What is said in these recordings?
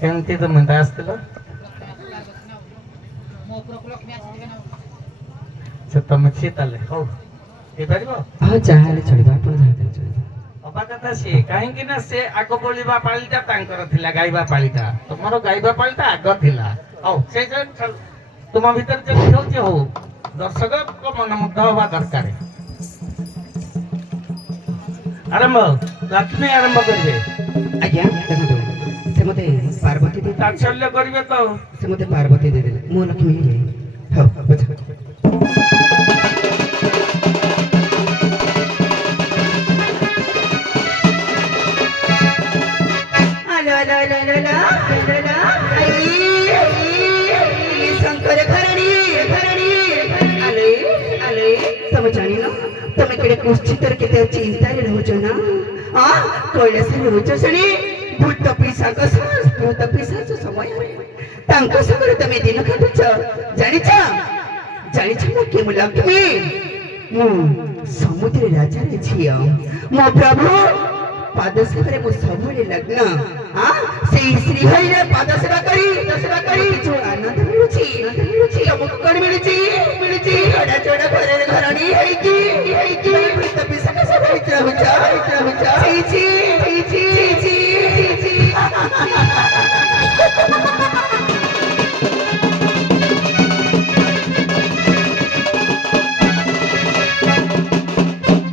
କେମିତି ତମେ ଆସିଥିଲ? ସେ ତମେ ସିଏ ତାହେଲେ ହଉ ହେଇପାରିବ? ହଁ ଯାହା ହେଲେ ଚଳିବ, ଆପଣ ଯାହା ହେଲେ ଚଳିବ। ହବା କଥା ସିଏ, କାହିଁକି ନା ସେ ଆଗ ବୋଳିବା ପାଳିଟା ତାଙ୍କର ଥିଲା, ଗାଇବା ପାଳିଟା। ତମର ଗାଇବା ପାଳିଟା ଆଗ ଥିଲା। ହଉ ସେଇ ତୁମ ଭିତରେ ଯେମିତି ହଉଛି ହଉ, ଦର୍ଶକଙ୍କ ମନମୁଗ୍ଧ ହବା ଦରକାର। ଆରମ୍ଭ, ଲକ୍ଷ୍ମୀ ଆରମ୍ଭ କରିବେ। ଆଜ୍ଞା ଦେଖନ୍ତୁ, ସେ ମତେ ପାର୍ବତୀ ଦେଇଦେଲେ, ତାତ୍ସଲ୍ୟ କରିବେ ତ। ସେ ମତେ ପାର୍ବତୀ ଦେଇଦେଲେ, ମୁଁ ଲକ୍ଷ୍ମୀ ହେଲି। ହଉ ବୁଝ। ଆଲୋ ଆଲୋ ଆଲୋ ଆଲୋ ଆଲୋ ଆଲୋ ଶଙ୍କର ଘରଣୀ ଘରଣୀ ଆଲୋ ଆଲୋ, ତମେ ଜାଣିନ ତମେ କେଡ଼େ କୁଶ୍ଚିତରେ କେତେ ଚିନ୍ତାରେ ରହୁଛ ନା? କୈଳାସରେ ରହୁଛ ଶୁଣି ଭୂତ ପିଶାଚ ସମୟରେ ତାଙ୍କ ସାଙ୍ଗରେ ତମେ ଦିନ କାଟୁଛ। ଜାଣିଛ ଜାଣିଛ ନା କି ମୁଁ ଲକ୍ଷ୍ମୀ, ମୁଁ ସମୁଦ୍ର ରାଜାର ଝିଅ। ମୋ ପ୍ରଭୁ ପାଦ ସେବାରେ ମୁଁ ସବୁବେଳେ ଲଗ୍ନ। ସେଇ ଶ୍ରୀହରିର ପାଦ ସେବା କରି ଯୋଉ ଆନନ୍ଦ ମିଳୁଛି ତମକୁ କଣ ମିଳୁଛି? ମିଳୁଛି ଚୋଡ଼ା ଚୋଡ଼ା ଘରରେ ଘରଣୀ ହେଇକି ଭୂତ ପିଶାଚ ସବୁ ରହୁଛ। ଛି ଛି ଛି ଛି ଛି।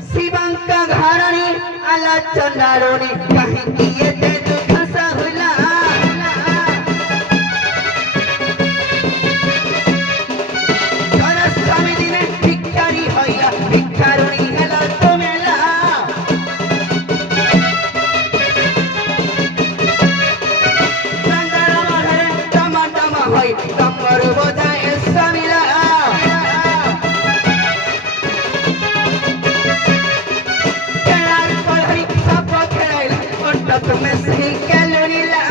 ଶିବଙ୍କ ଘରଣୀ ଆଲୋଚନାରୁଣୀ କାହିଁକି ଏତେ ଦୁଃଖ ସହୁଲା? ତୋର ସ୍ୱାମୀ ଦିନେ ଭିକାରୀ ହଇଲା, ଭିକାରୁଣୀ ହେଲା ତୁମେଲା। ରଙ୍ଗର ମନରେ ଟମ ଟମ ହୋଇ ତମର ବଜାଏ ସ୍ୱାମୀଲା। ତୁମେ ସେହି କେଲୁଣିଲା।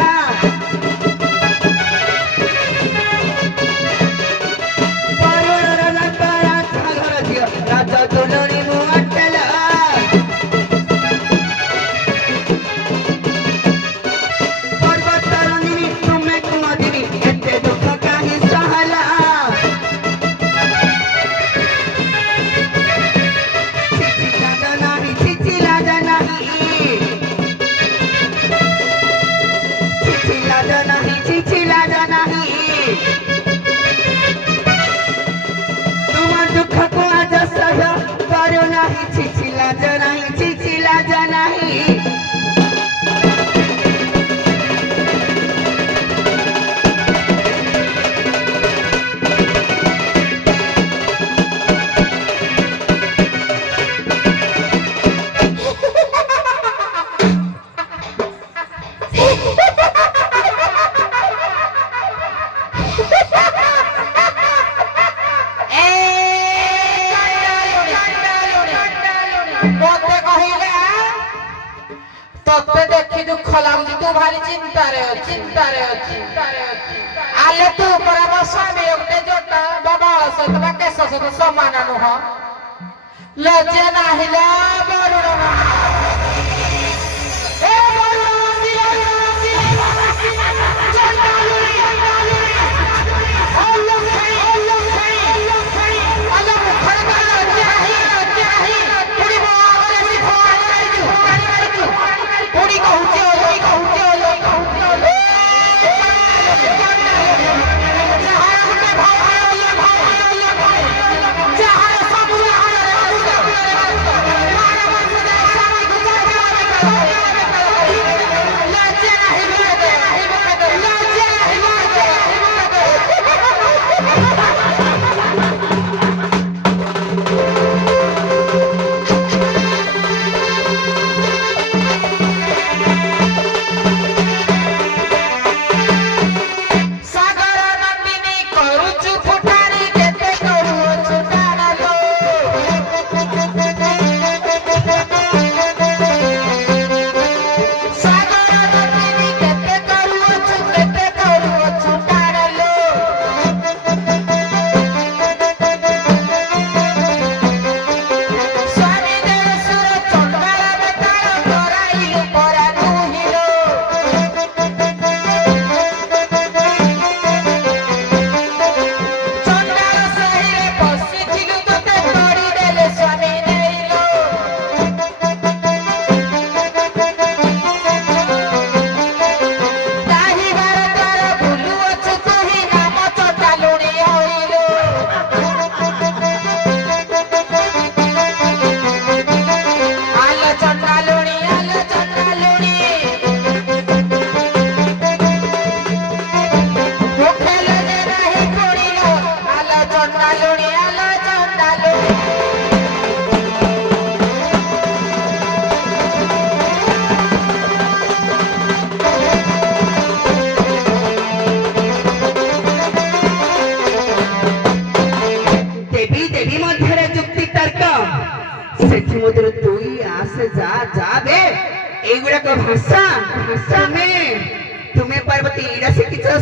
ରାଜ ଦୁଲୁଣି ମୁଁ ଅଟେଲା। ପର୍ବତରଣୀ ତୁମେ କୁମଦିନି ଏତେ ଦୁଃଖ କାହିଁ ସହଲା? କିଛି ଲାଜ ନାହିଁ, କିଛି ଲାଜ ନାହିଁ, କିଛି ଲାଜ ନାହିଁ, କିଛି ଲାଜ ନାହିଁ। ତୁମ ଦୁଃଖକୁ ଆଜ ସହ୍ୟ କରୁନାହିଁ। କିଛି ଲାଜ ନାହିଁ, କିଛି ଲାଜ ନାହିଁ। ମତେ କହିଲା ତତେ ଦେଖି ଦୁଃଖ ଲାଗୁଛି, ତୁ ଭାରି ଚିନ୍ତାରେ ଅଛି। ଆଲେ ତୁ ପରା ମୋ ସ୍ୱାମୀ ଗୋଟେ ଜୋଟା ବବାଳ ସହିତ ବା କେଶ ସହିତ ସମାନ ନୁହଁ। ଲଜ୍ଜା ନାହିଁ ଲୋ ବରୁଣ ନାହିଁ।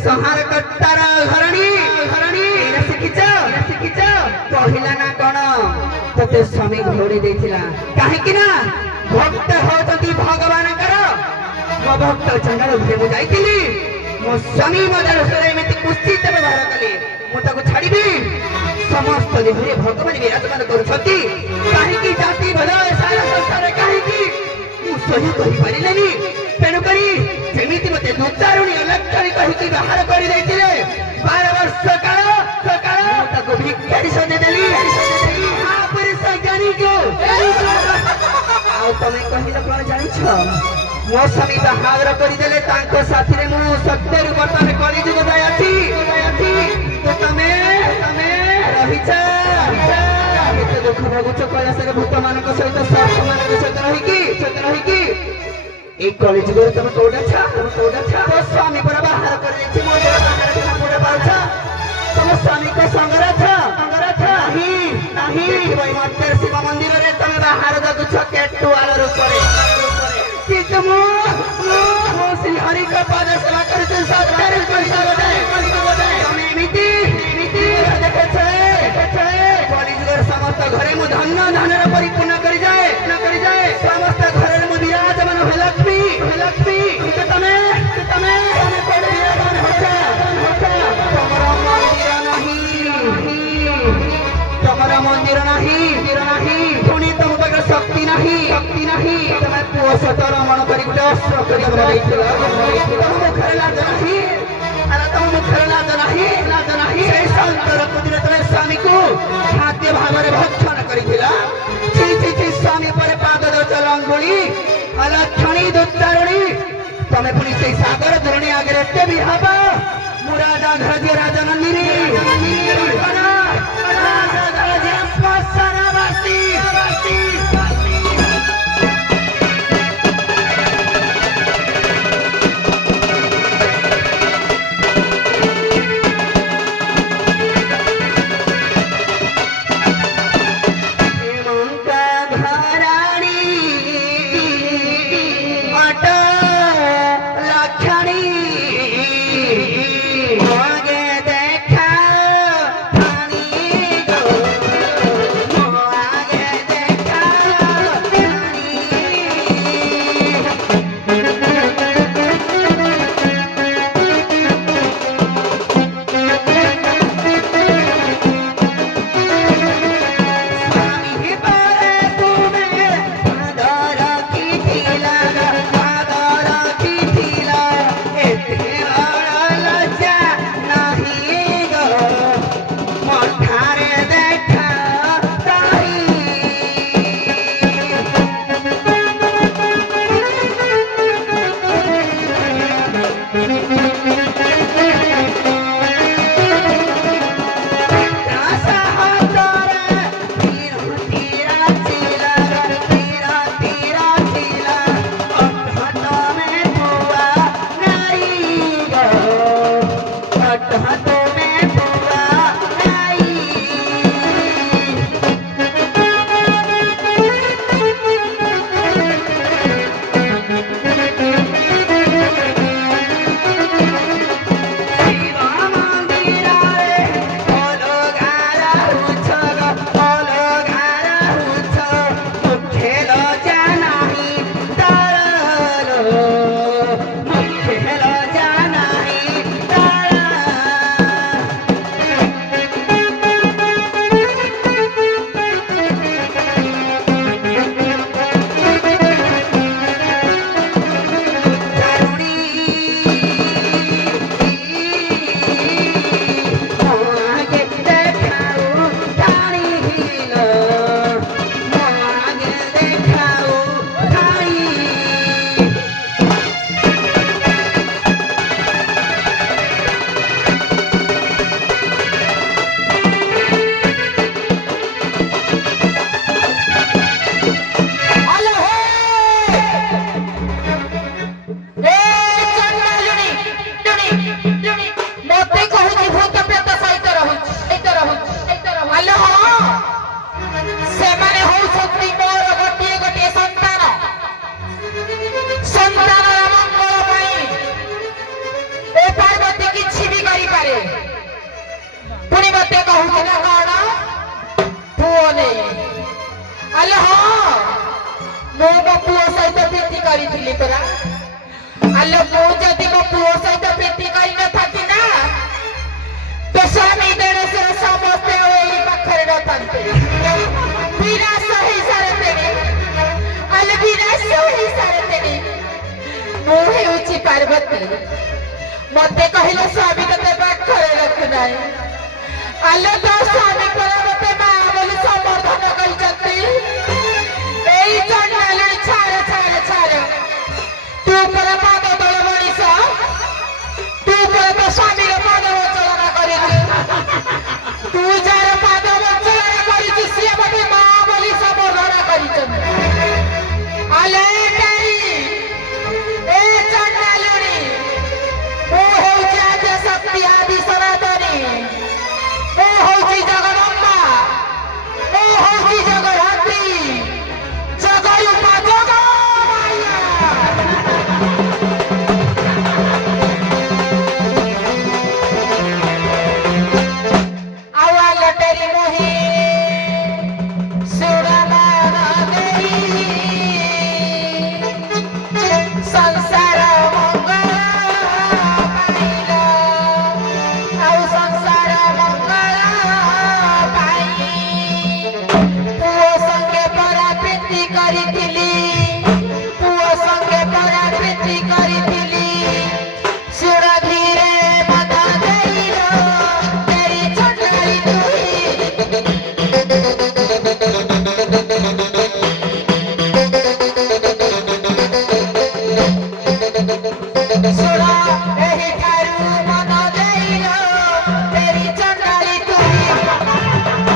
ସଂହାର କର୍ତ୍ତାର ଘରଣୀ ଘରଣୀ ଶିଖିଛ ଶିଖିଛ କହିଲା ନା କଣ ତତେ ସ୍ୱାମୀ ଘୋଡି ଦେଇଥିଲା କାହିଁକି ନା ଭକ୍ତ ହଉଛନ୍ତି ଭଗବାନଙ୍କର ମୋ ଭକ୍ତ ଚଣ୍ଡାଳ ଘରେ ମୁଁ ଯାଇଥିଲି ମୋ ସ୍ୱାମୀ ମୋ ଦେହରେ ଏମିତି କୁସ୍ତିତ ବ୍ୟବହାର କଲେ ମୁଁ ତାକୁ ଛାଡ଼ିବି ସମସ୍ତ ଦେହରେ ଭଗବାନ ବିରାଜମାନ କରୁଛନ୍ତି କାହିଁକି ଜାତି ଭଲ ସାରା ସଂସାରରେ କାହିଁକି ମୁଁ ସହ୍ୟ କରିପାରିଲେନି ତେଣୁକରି ଯେମିତି ମତେ ଦୁଚାରୁଣୀ ଅଲକ୍ଷଣୀ କହିକି ବାହାର କରିଦେଇଥିଲେ 12 ବର୍ଷ କାଳ ସକାଳ ତାକୁ ଭିକ୍ଷାରୀ ସଜେଇଦେଲି ଆଉ ତମେ କହିଲ କଣ ଜାଣିଛ ମୋ ସ୍ୱାମୀ ବାହାଘର କରିଦେଲେ ତାଙ୍କ ସାଥିରେ ମୁଁ ସତ୍ୟରୁ ବର୍ତ୍ତମାନ କଳିଯୁଗ ଯାଇ ଅଛି ତମେ ରହିଛ କେତେ ଦୁଃଖ ଭୋଗୁଛ କୈଳାସରେ ଭୂତମାନଙ୍କ ସହିତ ସର୍ପମାନଙ୍କ ସହିତ ରହିକି এই কলেজগুলো তুমি কোটা ছা তো স্বামী পরে বাহার করে দিচ্ছি ମୋ ଦେହ ବାହାରେ ଥିଲା କୋଟା ପାଉଛ ତମ ସ୍ୱାମୀଙ୍କ ସଙ୍ଗରେ ଅଛ ନାହିଁ ଦେଖିବ ଏଇ ମନ୍ଦିର ଶିବ ମନ୍ଦିରରେ ତମେ ବାହାର ଜଗୁଛ କେଟୁଆଳ ରୂପରେ କିନ୍ତୁ ମୁଁ ଶ୍ରୀ ହରିଙ୍କ ପାଦ ସେବା କରୁଛି ସତ୍ୟରେ ତମେ ଏମିତି ଦେଖେଛ କଳିଯୁଗର ସମସ୍ତ ଘରେ ମୁଁ ଧନ୍ୟ ଧନରେ ପରିପୂର୍ଣ୍ଣ କରିଯାଏ ସମସ୍ତ ଘରରେ ମୁଁ ବିରାଜମାନ ହୁଏ ଲକ୍ଷ୍ମୀ କିନ୍ତୁ ତମେ କୋଉଠି ବିରାଜମାନ ହଉଛ ତମର ମନ୍ଦିର ନାହିଁ ପୁଣି ତମ ପାଖରେ ଶକ୍ତି ନାହିଁ ତମେ ପୁଅ ସହିତ ରମଣ କରି ଗୋଟେ ଅସ୍ତ୍ର କରି ବନେଇଥିଲ ତମ ମୁଖରେ ଲାଜ ନାହିଁ ତମ ମୁଖରେ ଲାଜ ନାହିଁ ସେଇ ସନ୍ତର କୁଦିରେ ତମେ ସ୍ୱାମୀକୁ ଖାଦ୍ୟ ଭାବରେ ଭକ୍ଷଣ କରିଥିଲା ସ୍ୱାମୀ ପରେ ପାଦ ଦଉଛ ଲଙ୍ଗୁଳି ଅଲକ୍ଷଣୀ ଦୁଚାରୁଣୀ ତମେ ପୁଣି ସେଇ ସାଗର ଧରଣୀ ଆଗରେ ଏତେ ବି ହବ ମୁଁ ରାଜା ଘର ଯିଏ ରାଜା ନନ୍ଦିନୀ ଶ୍ମଶାନବାସୀ मते कहू ना कौन पुओ नहीं अले हाँ मो मो पुओ सहित प्रीति करी परा अले मो जदि मो पुओ सहित प्रीति करी न थाती ना तो स्वामी देणेश्वर समस्ते ओई पाखरे रहते विनाश ही सारते अले विनाश ही सारते मो हेउची पार्वती मते कहिले स्वामी तते पाखरे रखुना अले तो स्वामी पर मते मां बोली समर्थन करिसंती एई चंडाली छाड़ छाड़ छाड़ तू पर पाद तळ मनीष तू पर तो स्वामी रो पाद वचना करिस तू जार पाद वचना करिस सिए मते मां बोली समर्थन करिसंती अले नहीं ए चंडाली ओ हेउची आद्य शक्ति आदि सनातनी ओ हौची जगदम्बा ओ हौची जगधात्री जगरूपा जगमाया आवा लटेरी मोही सुरमान देई संसार मंगल पाइला आउ संसार मंगल पाई पुओ संगे परा प्रीति करिथिली पुओ संगे परा प्रीति करिथिली सुर धीरे मत देइलो तेरी चंडाली तुही सुर एही ठारू मन देइलो तेरी चंडाली तुही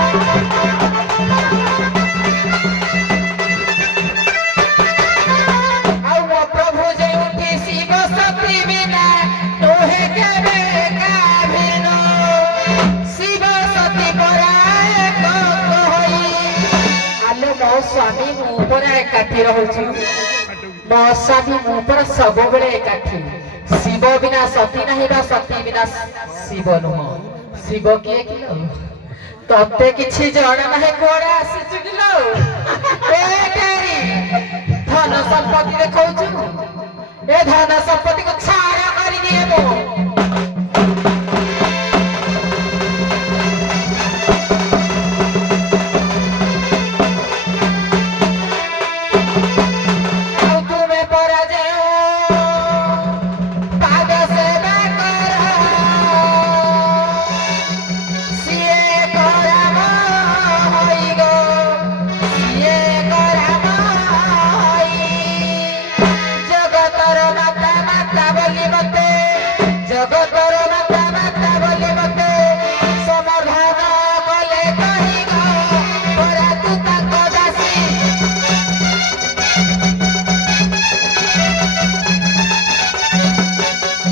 आउ मो प्रभु जे उठी शिव शक्ति बिना तोहे केबे काभिनो शिव सती पराए होई आलो मो स्वामी मु पर एकाठी रहउछु मो स्वामी मु पर सब बेले एकाठी शिव बिना सती नहीं बा सती बिना शिव नुह शिव किए किलो तते किछि जण नाही कोडा आसी किलो ए तेरी धन संपत्ति देखौछु ए धन संपत्ति को छाड़ा करी दिए मो आउ तुमे पराजय पाद सेवा कर सिए कराम होई गो सिए कराम होई जगतर माता माता बोली मते जगतर माता माता बोली मते समर्धन कले कहि गो परा तू ताको दासी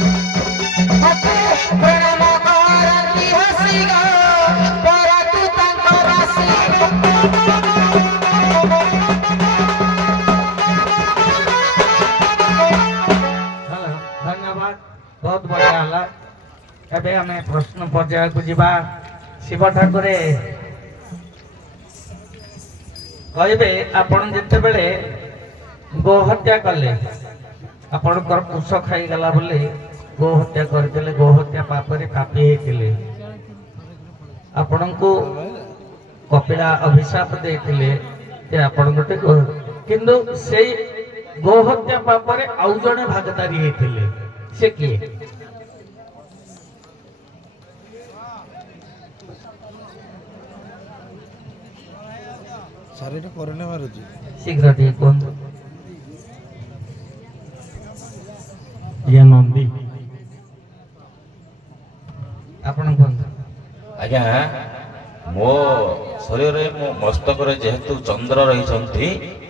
मते प्रणाम करती हसी गो परा तू ताको दासी हेलो धन्यवाद बहुत बढ़िया हला एबे हमें प्रश्न पर्याय को जीवा शिव ठाकुरे कहबे आपण जते बेले गो हत्या कले आपण कर कुश खाई गला बोले गो हत्या करथिले गो हत्या पापरे पापी हेतिले आपण को कपिला अभिशाप देथिले ते आपण गोटे किंतु सेई गो हत्या पापरे आउ जणे भागदारी हेतिले से किए सारे करने मारुची शीघ्र टे कोन ये नंदी आपण कोन आज्ञा मो शरीर मो मस्तक जेहेतु चंद्र रही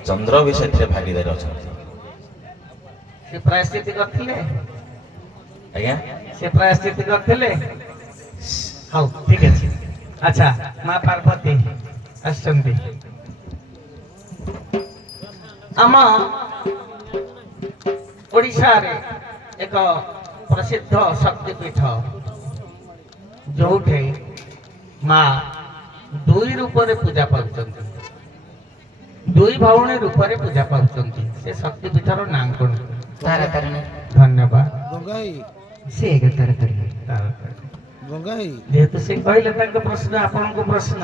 चंद्र भी से भागीदार अच्छा से प्रायश्चित करथिले आज्ञा से प्रायश्चित करथिले हाउ ठीक है अच्छा मां पार्वती आसंती आम ओडिशा रे एक प्रसिद्ध शक्तिपीठ जोठे ମା ଦୁଇ ରୂପରେ ପୂଜା ପାଉଛନ୍ତି, ଦୁଇ ଭଉଣୀ ରୂପରେ ପୂଜା ପାଉଛନ୍ତି। ସେ ଶକ୍ତିପୀଠର ନାଁ କଣ? ତାରା ତାରିଣୀ। ଧନ୍ୟବାଦ। ଗଙ୍ଗାଇ ସେ ଏକା ତାରାତାରିଣୀ। ଗଙ୍ଗାଇ ଯେହେତୁ ସେ କହିଲେ ତାଙ୍କ ପ୍ରଶ୍ନ ଆପଣଙ୍କ ପ୍ରଶ୍ନ।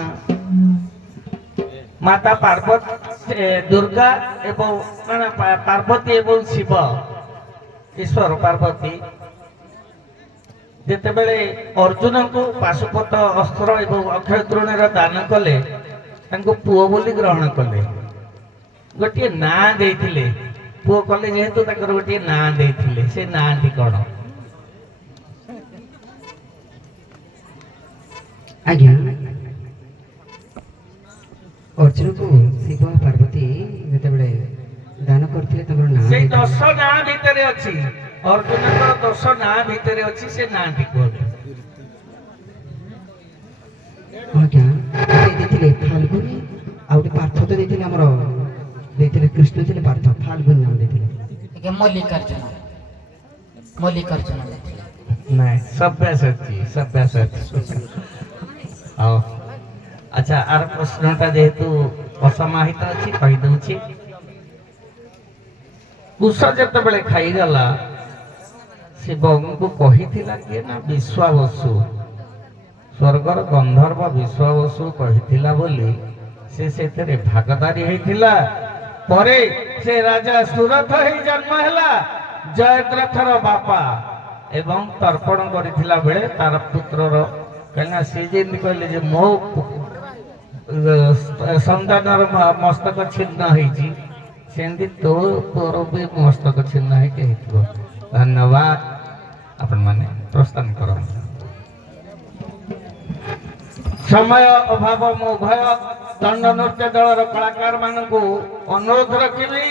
ମାତା ପାର୍ବତୀ ଦୁର୍ଗା ଏବଂ ମାନେ ପାର୍ବତୀ ଏବଂ ଶିବ ଈଶ୍ୱର ପାର୍ବତୀ ଯେତେବେଳେ ଅର୍ଜୁନଙ୍କୁ ପାଶୁପତ ଅସ୍ତ୍ର ଏବଂ ଅକ୍ଷୟ ତୃଣର ଦାନ କଲେ ତାଙ୍କୁ ପୁଅ ବୋଲି ଗ୍ରହଣ କଲେ, ଗୋଟିଏ ନାଁ ଦେଇଥିଲେ। ପୁଅ କଲେ ଯେହେତୁ ତାଙ୍କର ଗୋଟିଏ ନାଁ ଦେଇଥିଲେ, ସେ ନାଁଟି କଣ? ଆଜ୍ଞା, ଅର୍ଜୁନକୁ ଶିବ ପାର୍ବତୀ ଯେତେବେଳେ ଦାନ କରିଥିଲେ ତାଙ୍କର ନାଁ ସେଇ ଦେଇଥିଲେ। 10 ନାଁ ଭିତରେ ଅଛି, ଅର୍ଜୁନଙ୍କର 10 ନାଁ ଭିତରେ ଅଛି, ସେ ନାଁଟି କୁହନ୍ତୁ। ଆଜ୍ଞା, ଦେଇଥିଲେ ଫାଲ୍ଗୁନି, ଆଉ ଗୋଟେ ପାର୍ଥ ତ ଦେଇଥିଲେ, ଆମର ଦେଇଥିଲେ କୃଷ୍ଣ ଥିଲେ ପାର୍ଥ, ଫାଲ୍ଗୁନି ନାମ ଦେଇଥିଲେ। ଆଜ୍ଞା ମଲ୍ଲିକାର୍ଜୁନ, ମଲ୍ଲିକାର୍ଜୁନ ଦେଇଥିଲେ। ନାଇଁ, ସବ୍ୟାସାଚୀ, ସବ୍ୟାସାଚୀ। ହଉ, ଆଚ୍ଛା, ଆର ପ୍ରଶ୍ନଟା ଯେହେତୁ ଅସମାହିତ ଅଛି କହିଦଉଛି। କୁଶ ଯେତେବେଳେ ଖାଇଗଲା, ଶିବଙ୍କୁ କହିଥିଲା କିଏ ନା ବିଶ୍ୱାବସୁ, ସ୍ୱର୍ଗର ଗନ୍ଧର୍ବ ବିଶ୍ୱାବସୁ କହିଥିଲା ବୋଲି ସେ ସେଥିରେ ଭାଗଦାରୀ ହେଇଥିଲା। ପରେ ସେ ରାଜା ସୁରଥ ହେଇ ଜନ୍ମ ହେଲା, ଜୟଦ୍ରଥର ବାପା, ଏବଂ ତର୍ପଣ କରିଥିଲା ବେଳେ ତାର ପୁତ୍ରର, କାହିଁକିନା ସେ ଯେମିତି କହିଲେ ଯେ ମୋ ସନ୍ତାନର ମସ୍ତକ ଛିନ୍ନ ହେଇଛି, ସେମିତି ତୋର ବି ମସ୍ତକ ଛିନ୍ନ ହେଇକି ହେଇଥିବ। ଧନ୍ୟବାଦ। ଆପଣମାନେ ପ୍ରସ୍ଥାନ କରନ୍ତୁ। ସମୟ ଅଭାବ, ମୁଁ ଉଭୟ ଦଣ୍ଡ ନୃତ୍ୟ ଦଳର କଳାକାର ମାନଙ୍କୁ ଅନୁରୋଧ ରଖିବି,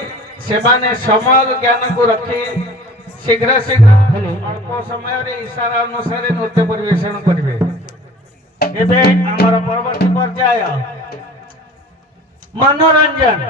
ସେମାନେ ସମୟ ଜ୍ଞାନକୁ ରଖି ଶୀଘ୍ର ଅଳ୍ପ ସମୟରେ ଇଶାରା ଅନୁସାରେ ନୃତ୍ୟ ପରିବେଷଣ କରିବେ। ଏବେ ଆମର ପରବର୍ତ୍ତୀ ପର୍ଯ୍ୟାୟ ମନୋରଞ୍ଜନ।